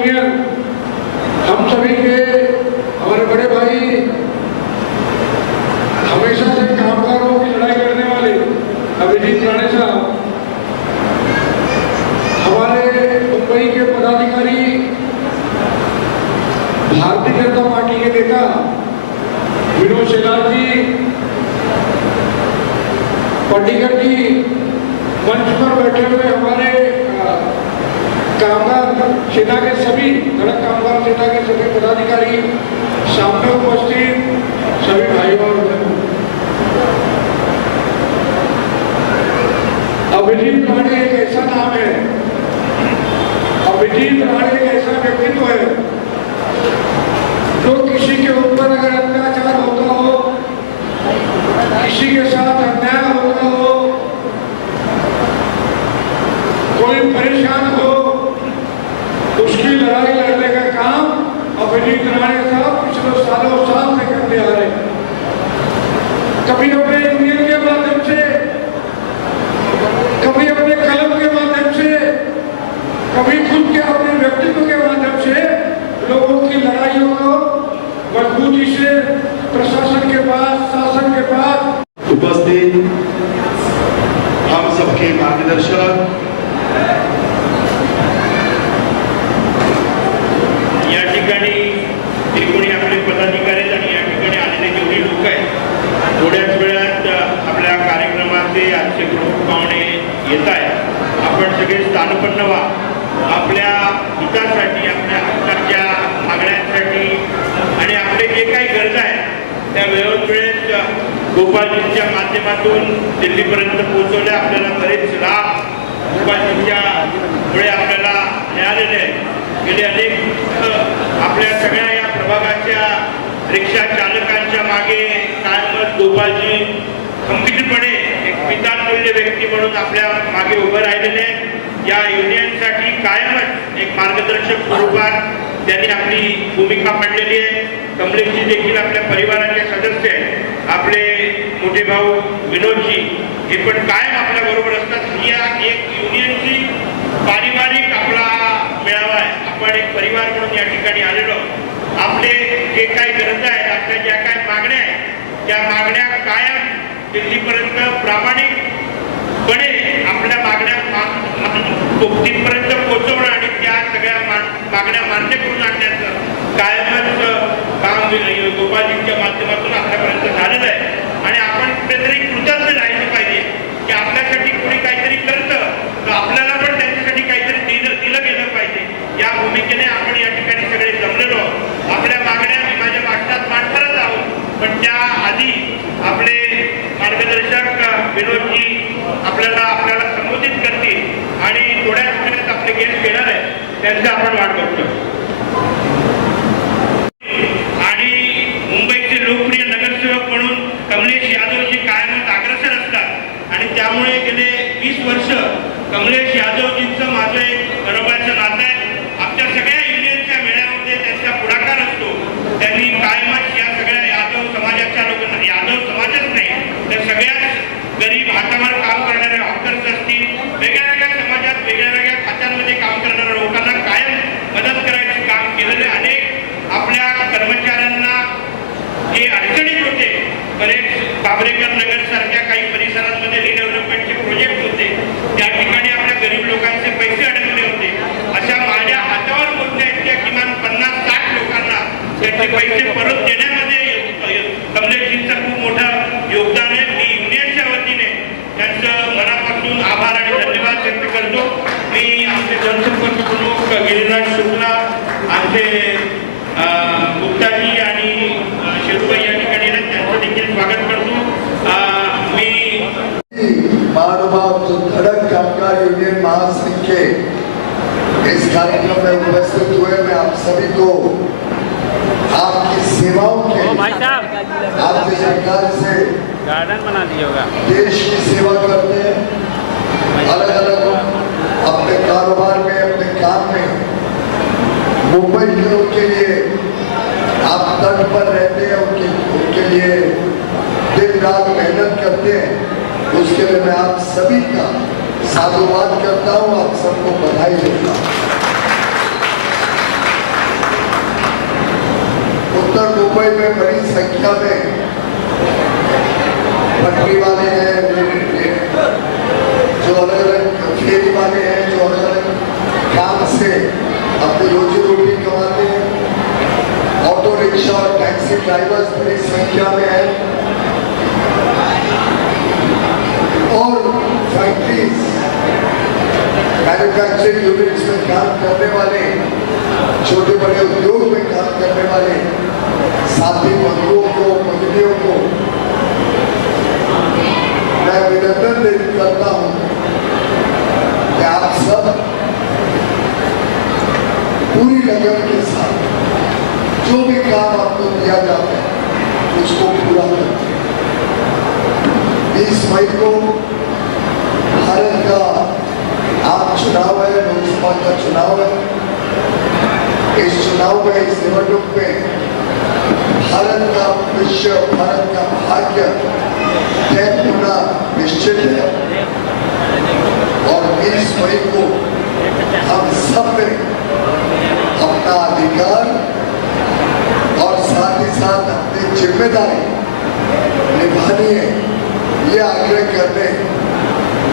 Union हम सभी के हमारे बड़े भाई, हमेशा से कामगारों की लड़ाई लड़ने वाले अभिजीत राणे साहब, हमारे मुंबई के पदाधिकारी, भारतीय जनता पार्टी के नेता विनोद शेलार जी, पाटीकर जी, मंच पर बैठे हुए हमारे कामगार सेना के सभी, सड़क कामगार सेना के सभी पदाधिकारी, सामने उपस्थित सभी भाइयों और बहनों, अभिजीत राणे एक ऐसा नाम है, अभिजीत राणे एक ऐसा व्यक्तित्व है जो किसी के ऊपर अगर अत्याचार होता हो, किसी के साथ अन्याय होता हो, कोई परेशान हो, उसकी लड़ाई लड़ने का काम अभिजीत राणे साहब पिछले सालों साल से करते आ रहे हैं। कभी अपने यूनियन के माध्यम से, कभी अपने कलम के माध्यम से, कभी खुद के अपने व्यक्तित्व के माध्यम से लोगों की लड़ाइयों को मजबूती से प्रशासन के पास, शासन के पास उपस्थित हम सबके मार्गदर्शक, या ठिकाणी त्रिकोणी आपले पदाधिकारी आणि या ठिकाणी आलेले जेवढे लोक आहेत, थोड्याच वेळात आपल्या कार्यक्रमाचे आजचे प्रमुख पाहुणे येत आहेत. आपण सगळे स्थानपन्न व्हा. आपल्या हितासाठी, आपल्या हक्काच्या मागण्यांसाठी आणि आपले जे काही गरजा आहेत त्या वेळोवेळेत गोपालजींच्या माध्यमातून दिल्लीपर्यंत पोहोचवल्या. आपल्याला बरेच लाभ गोपालजींच्या मुळे आपल्याला मिळालेले आहेत. गेले अनेक आपल्या सगळ्या या प्रभागाच्या रिक्षा चालकांच्या मागे कायमच गोपालजी खंबीरपणे एक पितातुल्य व्यक्ती म्हणून आपल्या मागे उभं राहिलेले आहेत. या युनियनसाठी कायमच एक मार्गदर्शक स्वरूपात त्यांनी आपली भूमिका मांडलेली आहे. कमलेशजी देखील आपल्या परिवाराचे सदस्य आहेत. आपले मोठे भाऊ विनोदजी हे पण कायम आपल्या बरोबर असतात. या एक युनियनची पारिवारिक आपला मेळावा आहे. आपण एक परिवार म्हणून या ठिकाणी आलेलो. आपले जे काही गरजा आहेत, आपल्या ज्या काही मागण्या आहेत, त्या मागण्या कायम दिल्लीपर्यंत प्रामाणिकपणे आपल्या मागण्या तिथपर्यंत पोहोचवणं आणि त्या सगळ्या मागण्या मान्य करून आणण्याचं कायमच काम गोपालजींच्या माध्यमातून आपल्यापर्यंत झालेलं आहे. आणि आपण कुठेतरी कृतज्ञ राहिलं पाहिजे की आपल्यासाठी कोणी काहीतरी करतं तर आपल्याला पण त्यांच्यासाठी काहीतरी दिलं गेलं पाहिजे. या भूमिकेने आपण या ठिकाणी सगळे जमलेलो. आपल्या मागण्या मी माझ्या भाषणात मांडणारच आहोत, पण त्या आधी आपले मार्गदर्शक विनोदजी आपल्याला संबोधित करतील आणि थोड्याच वेळात आपले गेस्ट येणार आहे, त्यांचा आपण वाट बघतो. आणि मुंबईचे लोकप्रिय नगरसेवक म्हणून कमलेश यादवजी कायमच अग्रेसर असतात आणि त्यामुळे गेले 20 वर्ष कमलेश यादवजींचं माझं एक बरोबरचं नातं आहे. आमच्या सगळ्या युनियनच्या मेळ्यामध्ये त्यांचा पुढाकार असतो. त्यांनी कायमच या सगळ्या यादव समाजाच्या लोकांना, यादव समाजच नाही तर सगळ्याच गरीब हातावर काम करणारे हॉकर्स असतील, वेगळ्या समाजात वेगळ्या खात्यांमध्ये काम करणाऱ्या लोकांना कायम मदत करायचं काम केलेले. अनेक आपल्या कर्मचाऱ्यांना जे अडचणीत होते, बरेच बाबरेकर नगर सारख्या काही परिसरांमध्ये रिडेव्हलपमेंटचे प्रोजेक्ट होते, त्या ठिकाणी आपल्या गरीब लोकांचे पैसे अडकले होते. अशा माझ्या हातावर पोहोचण्याच्या किमान 50-60 लोकांना त्यांचे पैसे परत देण्यामध्ये कमलेशजींचं खूप मोठं योगदान आहे. मी युनियनच्या वतीने त्यांचं मनापासून आभार आणि धन्यवाद व्यक्त करतो. मी आमचे जनसंपर्क प्रमुख गिरीराज शुक्ला, आमचे गुप्ताजी आणि शेरुबाई या ठिकाणी त्यांचं देखील स्वागत करतो. मी महानुभाव जो धड़क कामगार यूनियन महासंघ के इस कार्यक्रम में उपस्थित हुए, मैं आप सभी को आपकी सेवाओं के आपकी सरकार से गार्डन बना दिया होगा, देश की सेवा करते हैं, अलग अलग अपने कारोबार में, अपने काम में मुंबई के लोगों के लिए आप तट पर रहते हैं, उनके लिए दिन रात मेहनत करते हैं। उसके लिए मैं आप सभी का साधुवाद करता हूँ, आप सबको बधाई देता हूँ। मुंबई में बड़ी संख्या में पटरी वाले हैं, जो अलग अलग फेरी वाले हैं, जो अलग अलग काम से अपनी रोजी रोटी कमाते हैं। ऑटो रिक्शा और टैक्सी ड्राइवर्स बड़ी संख्या में है और फैक्ट्रीज मैन्युफैक्चरिंग यूनिट्स में काम करने वाले, छोटे बड़े उद्योग में काम करने वाले साथी बंधुओं को, मंत्रियों को मैं अभिनंदन करता हूं कि आप सब पूरी लगन के साथ जो भी काम आपको दिया जाता है उसको पूरा करते हैं। 20 मई को भारत का आम चुनाव है, लोकसभा का चुनाव है। इस चुनाव में, इस निवडणूक में भारत का भविष्य, भारत का भाग्य तय होना निश्चित है और 20 मई को हम सब ने अपना अधिकार और साथ ही साथ अपनी जिम्मेदारी निभानी है, ये आग्रह करने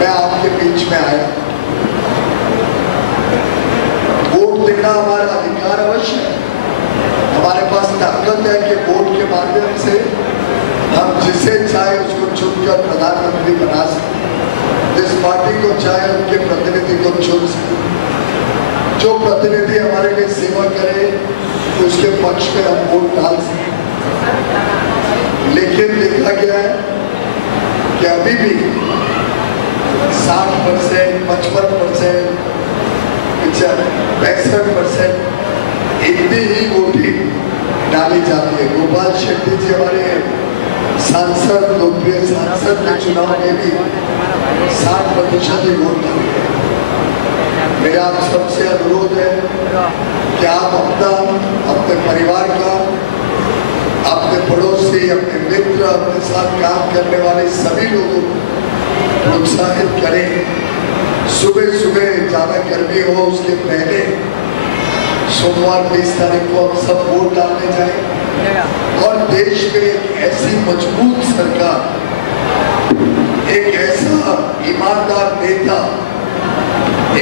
मैं आपके बीच में आया। वोट देना हमारा अधिकार अवश्य है। हमारे पास ताकत है कि वोट के माध्यम से हम जिसे चाहे उसको चुनकर प्रधानमंत्री बना सकते, जिस पार्टी को चाहे उनके प्रतिनिधि को चुन सकते। जो प्रतिनिधि हमारे लिए सेवा करे उसके पक्ष में हम वोट डाल सकते। लेकिन देखा गया है कि अभी भी 60%, 55%, 65% इतनी ही वोटिंग डाली जाती है। गोपाल शेट्टी जी हमारे सांसद, लोकप्रिय सांसद के चुनाव में भी 60% ही वोट डाली है। मेरा आप सबसे अनुरोध है कि आप अपने परिवार का, अपने पड़ोसी, अपने मित्र, अपने साथ काम करने वाले सभी लोगों को प्रोत्साहित करें। सुबह सुबह ज्यादा गर्मी हो उसके पहले सोमवार 20 तारीख को हम सब वोट डालने जाएं और देश में एक ऐसी मजबूत सरकार, एक ऐसा ईमानदार नेता,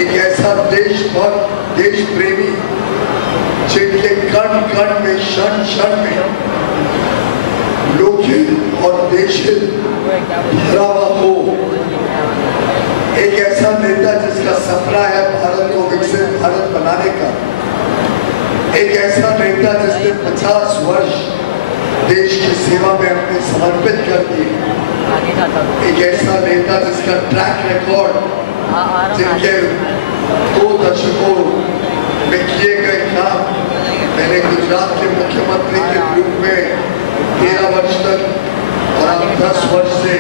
एक ऐसा देशभक्त, देश प्रेमी जिनके कण कण में, क्षण क्षण में लोकहित और देशहित भरा हुआ हो। एक ऐसा नेता जिसका सपना है भारत को विकसित भारत बनाने का। एक ऐसा नेता जिसने 50 वर्ष देश की सेवा में अपने समर्पित कर दिए। एक ऐसा नेता जिसका ट्रैक रिकॉर्ड, जिनके 2 दशकों में किए गए काम, मैंने गुजरात के मुख्यमंत्री के रूप में 13 वर्ष तक और अब 10 वर्ष से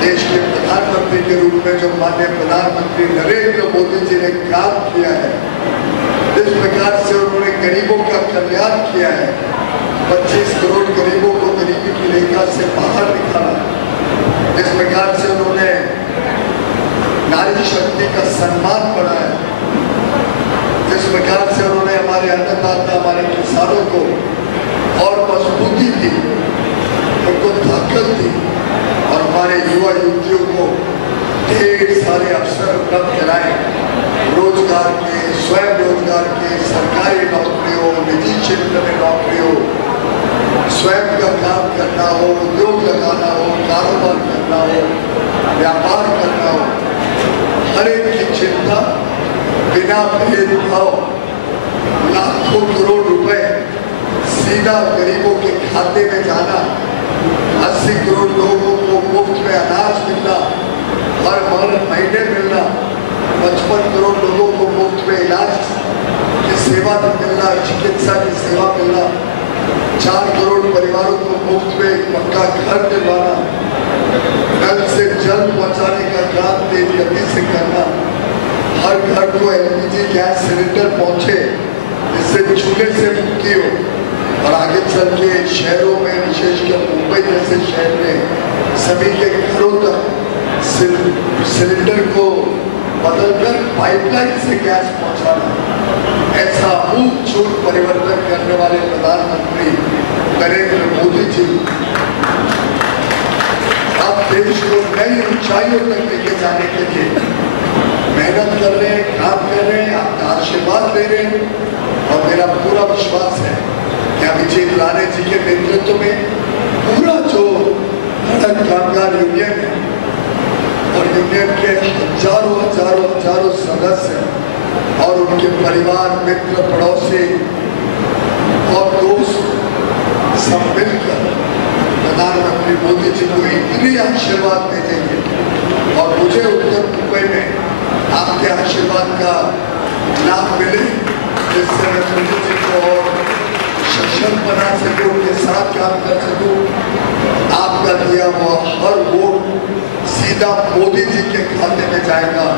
देश के प्रधानमंत्री के रूप में जो माननीय प्रधानमंत्री नरेंद्र मोदी जी ने काम किया है, जिस प्रकार से उन्होंने गरीबों का कल्याण किया है, 25 करोड़ गरीबों को गरीबी की रेखा से बाहर निकाला, जिस प्रकार से उन्होंने नारी शक्ति का सम्मान बढ़ाया, जिस प्रकार से उन्होंने हमारे अन्नदाता, हमारे किसानों को और मजबूती दी, उनको ताकत दी और हमारे युवा युवतियों को ढेर सारे अवसर उपलब्ध कराए, रोजगार के, स्वयं रोजगार के, सरकारी नौकरियों, निजी क्षेत्र में नौकरियों, स्वयं का काम करना हो, उद्योग लगाना हो, कारोबार करना हो, व्यापार करना हो, हर एक की चिंता बिना भेदभाव लाखों करोड़ रुपए सीधा गरीबों के खाते में जाना, 80 करोड़ लोगों को मुफ्त में अनाज मिलना, हर महीने मिलना, 55 करोड़ लोगों को मुफ्त में इलाज की सेवा मिलना, चिकित्सा की सेवा मिलना, 4 करोड़ परिवारों को मुफ्त में पक्का घर दिलवाना, नल से जल पहुंचाने का काम तेज गति से करना, हर घर को एलपीजी गैस सिलेंडर पहुंचे जिससे चूल्हे से मुक्ति हो और आगे चल के शहरों में, विशेषकर मुंबई जैसे शहर में सभी के घरों तक सिलेंडर को बदलकर पाइपलाइन से गैस पहुंचाना, ऐसा अमूल चूल परिवर्तन करने वाले प्रधानमंत्री नरेंद्र मोदी जी अब देश को नई ऊंचाइयों तक लेके जाने के लिए मेहनत कर रहे हैं, काम कर रहे हैं, आपका आशीर्वाद ले रहे हैं। और मेरा पूरा विश्वास है कि अभिजीत राणे जी के नेतृत्व में पूरा जो धड़क कामगार यूनियन है और यूनियन के हजारों सदस्य और उनके परिवार, मित्र, पड़ोसी और दोस्त सब मिलकर प्रधानमंत्री मोदी जी को इतनी आशीर्वाद भेजेंगे और मुझे उत्तर मुंबई में आपके आशीर्वाद का लाभ मिले, जिससे मैं मोदी जी को और सशक्त बना सकूं, उनके साथ काम कर सकूं। आपका दिया हुआ हर वोट सीधा मोदी जी के खाते में जाएगा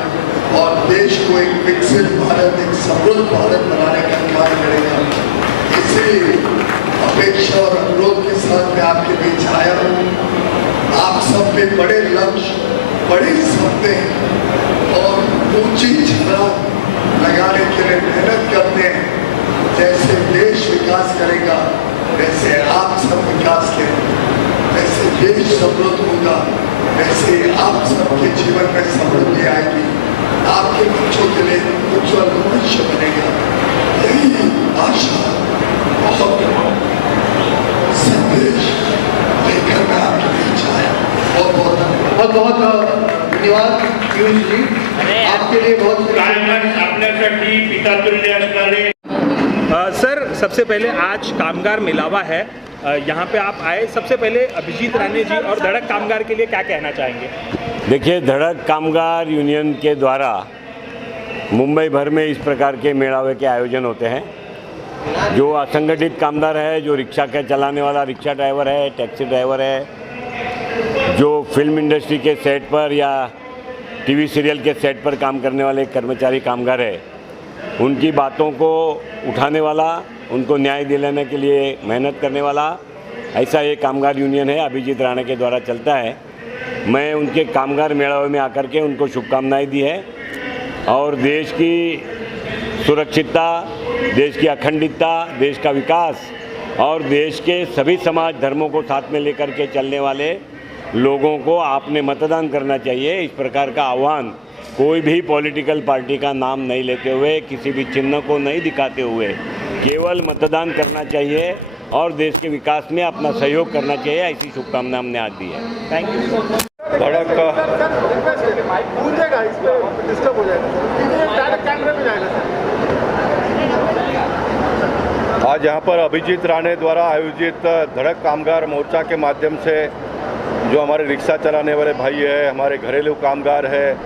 और देश को एक विकसित भारत, एक समृद्ध भारत बनाने का काम करेगा। इसलिए अपेक्षा और अनुरोध के साथ मैं आपके बीच आया हूँ। आप सब पे बड़े लक्ष्य, बड़े सपने और ऊंची छलांग लगाने के लिए मेहनत करते हैं। जैसे देश विकास करेगा वैसे आप सब विकास करेंगे, वैसे देश समृद्ध होगा, वैसे आप सबके जीवन में समृद्धि आएगी, आपके बच्चों के लिए उज्जवल भविष्य बनेगा। यही आशा बहुत संदेश लेकर मैं आपके बीच आया। बहुत बहुत धन्यवाद पीयूष जी, आपके लिए बहुत आपल्यासाठी पितातुल्य असणारे सर, सबसे पहले आज कामगार मिलावा है, यहाँ पे आप आए। सबसे पहले अभिजीत राणे जी और धड़क कामगार के लिए क्या कहना चाहेंगे? देखिए, धड़क कामगार यूनियन के द्वारा मुंबई भर में इस प्रकार के मेड़ावे के आयोजन होते हैं। जो असंगठित कामगार है, जो रिक्शा के चलाने वाला रिक्शा ड्राइवर है, टैक्सी ड्राइवर है, जो फिल्म इंडस्ट्री के सेट पर या टीवी सीरियल के सेट पर काम करने वाले कर्मचारी कामगार है, उनकी बातों को उठाने वाला, उनको न्याय दिलाने के लिए मेहनत करने वाला, ऐसा ये कामगार यूनियन है, अभिजीत राणे के द्वारा चलता है। मैं उनके कामगार मेड़ावे में आकर के उनको शुभकामनाएं दी है और देश की सुरक्षितता, देश की अखंडितता, देश का विकास और देश के सभी समाज धर्मों को साथ में लेकर के चलने वाले लोगों को आपने मतदान करना चाहिए, इस प्रकार का आह्वान कोई भी पॉलिटिकल पार्टी का नाम नहीं लेते हुए, किसी भी चिन्ह को नहीं दिखाते हुए केवल मतदान करना चाहिए और देश के विकास में अपना सहयोग करना चाहिए, ऐसी शुभकामना हमने आज दी है। Thank you. धड़क आज यहाँ पर अभिजीत राणे द्वारा आयोजित धड़क कामगार मोर्चा के माध्यम से जो हमारे रिक्शा चलाने वाले भाई है, हमारे घरेलू कामगार है,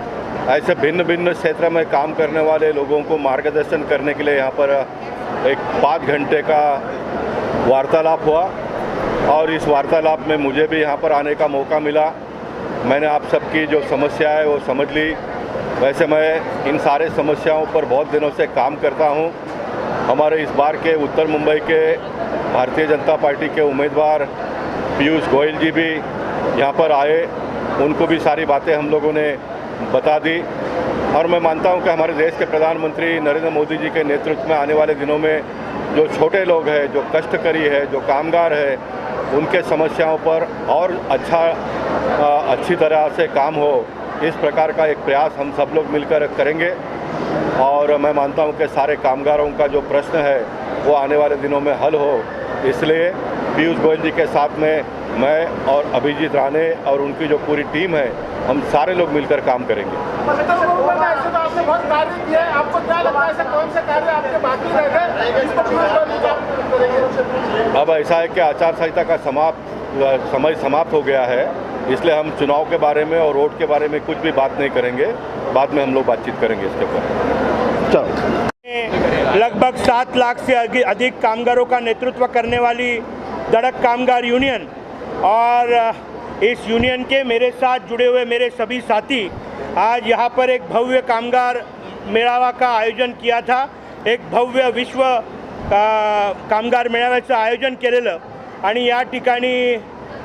ऐसे भिन्न भिन्न क्षेत्र में काम करने वाले लोगों को मार्गदर्शन करने के लिए यहाँ पर एक 5 घंटे का वार्तालाप हुआ और इस वार्तालाप में मुझे भी यहाँ पर आने का मौका मिला। मैंने आप सबकी जो समस्या है वो समझ ली। वैसे मैं इन सारे समस्याओं पर बहुत दिनों से काम करता हूँ। हमारे इस बार के उत्तर मुंबई के भारतीय जनता पार्टी के उम्मीदवार पीयूष गोयल जी भी यहाँ पर आए, उनको भी सारी बातें हम लोगों ने बता दी और मैं मानता हूँ कि हमारे देश के प्रधानमंत्री नरेंद्र मोदी जी के नेतृत्व में आने वाले दिनों में जो छोटे लोग हैं, जो कष्टकरी है, जो कामगार है, उनके समस्याओं पर और अच्छी तरह से काम हो, इस प्रकार का एक प्रयास हम सब लोग मिलकर करेंगे। और मैं मानता हूं कि सारे कामगारों का जो प्रश्न है वो आने वाले दिनों में हल हो, इसलिए पीयूष गोयल जी के साथ में मैं और अभिजीत राणे और उनकी जो पूरी टीम है, हम सारे लोग मिलकर काम करेंगे। आपने बहुत कार्य किया है, आपको क्या लगता है कौन से कार्य आपके बाकी रह गए? अब ऐसा है कि आचार संहिता का समय समाप्त हो गया है, इसलिए हम चुनाव के बारे में और वोट के बारे में कुछ भी बात नहीं करेंगे, बाद में हम लोग बातचीत करेंगे इसके ऊपर। चलो। लगभग 7 लाख से अधिक कामगारों का नेतृत्व करने वाली धड़क कामगार यूनियन और इस यूनियन के मेरे साथ जुड़े हुए मेरे सभी साथी आज यहाँ पर एक भव्य कामगार मेळावा का आयोजन किया था। एक भव्य विश्व कामगार मेळाव्याचं आयोजन केलेलं आणि या ठिकाणी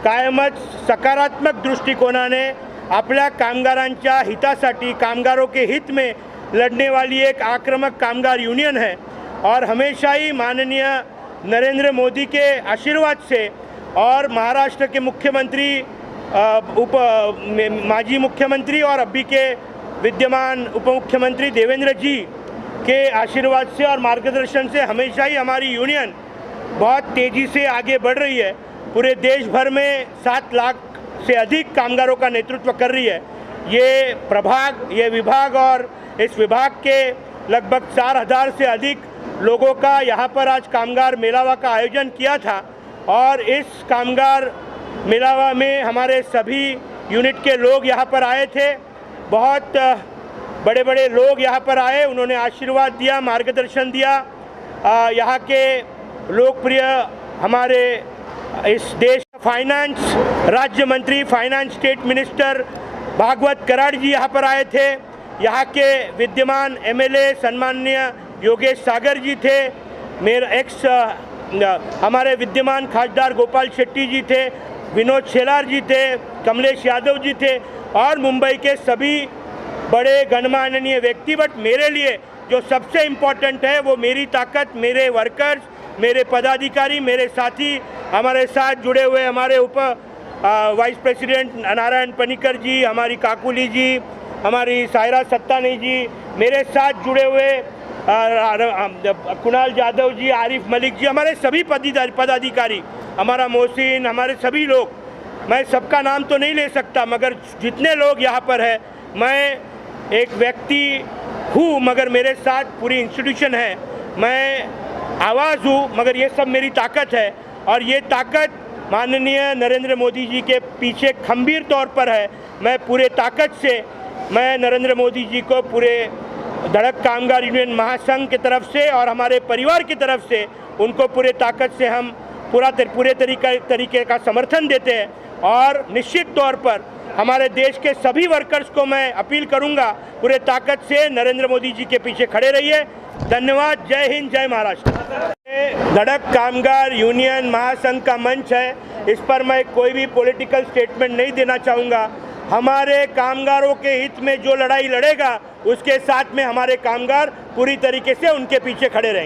कायमच सकारात्मक दृष्टिकोनाने आपल्या कामगारांच्या हितासाठी, कामगारों के हित में लड़ने वाली एक आक्रामक कामगार यूनियन है और हमेशा ही माननीय नरेंद्र मोदी के आशीर्वाद से और महाराष्ट्र के मुख्यमंत्री माजी मुख्यमंत्री और अभी के विद्यमान उप मुख्यमंत्री देवेंद्र जी के आशीर्वाद से और मार्गदर्शन से हमेशा ही हमारी यूनियन बहुत तेज़ी से आगे बढ़ रही है। पूरे देश भर में 7 लाख से अधिक कामगारों का नेतृत्व कर रही है। ये विभाग और इस विभाग के लगभग 4000 से अधिक लोगों का यहाँ पर आज कामगार मेलावा का आयोजन किया था और इस कामगार मेलावा में हमारे सभी यूनिट के लोग यहाँ पर आए थे। बहुत बड़े बड़े लोग यहाँ पर आए, उन्होंने आशीर्वाद दिया, मार्गदर्शन दिया। यहाँ के लोकप्रिय हमारे इस देश फाइनेंस राज्य मंत्री, finance state minister Bhagwat Karad ji यहाँ पर आए थे। यहाँ के विद्यमान एमएलए सम्माननीय योगेश सागर जी थे। हमारे विद्यमान खासदार गोपाल शेट्टी जी थे, विनोद शेलार जी थे, कमलेश यादव जी थे और मुंबई के सभी बड़े गणमान्य व्यक्ति। बट मेरे लिए जो सबसे इम्पोर्टेंट है वो मेरी ताकत, मेरे वर्कर्स, मेरे पदाधिकारी, मेरे साथी, हमारे साथ जुड़े हुए हमारे वाइस प्रेसिडेंट नारायण पनिकर जी, हमारी काकुली जी, हमारी सायरा सत्तानी जी, मेरे साथ जुड़े हुए कुणाल यादव जी, आरिफ मलिक जी, हमारे सभी पदाधिकारी, हमारा मोहसिन, हमारे सभी लोग, मैं सबका नाम तो नहीं ले सकता मगर जितने लोग यहाँ पर है, मैं एक व्यक्ति हूँ मगर मेरे साथ पूरी इंस्टीट्यूशन है। मैं आवाज़ हूँ मगर ये सब मेरी ताकत है और ये ताकत माननीय नरेंद्र मोदी जी के पीछे खंभीर तौर पर है। मैं पूरे ताकत से मैं नरेंद्र मोदी जी को पूरे धड़क कामगार यूनियन महासंघ की तरफ से और हमारे परिवार की तरफ से उनको पूरे ताकत से हम पूरे तरीके का समर्थन देते हैं और निश्चित तौर पर हमारे देश के सभी वर्कर्स को मैं अपील करूंगा पूरे ताकत से नरेंद्र मोदी जी के पीछे खड़े रहिए। धन्यवाद। जय हिंद, जय महाराष्ट्र। धड़क कामगार यूनियन महासंघ का मंच है, इस पर मैं कोई भी पॉलिटिकल स्टेटमेंट नहीं देना चाहूँगा। हमारे कामगारों के हित में जो लड़ाई लड़ेगा उसके साथ में हमारे कामगार पूरी तरीके से उनके पीछे खड़े रहेंगे।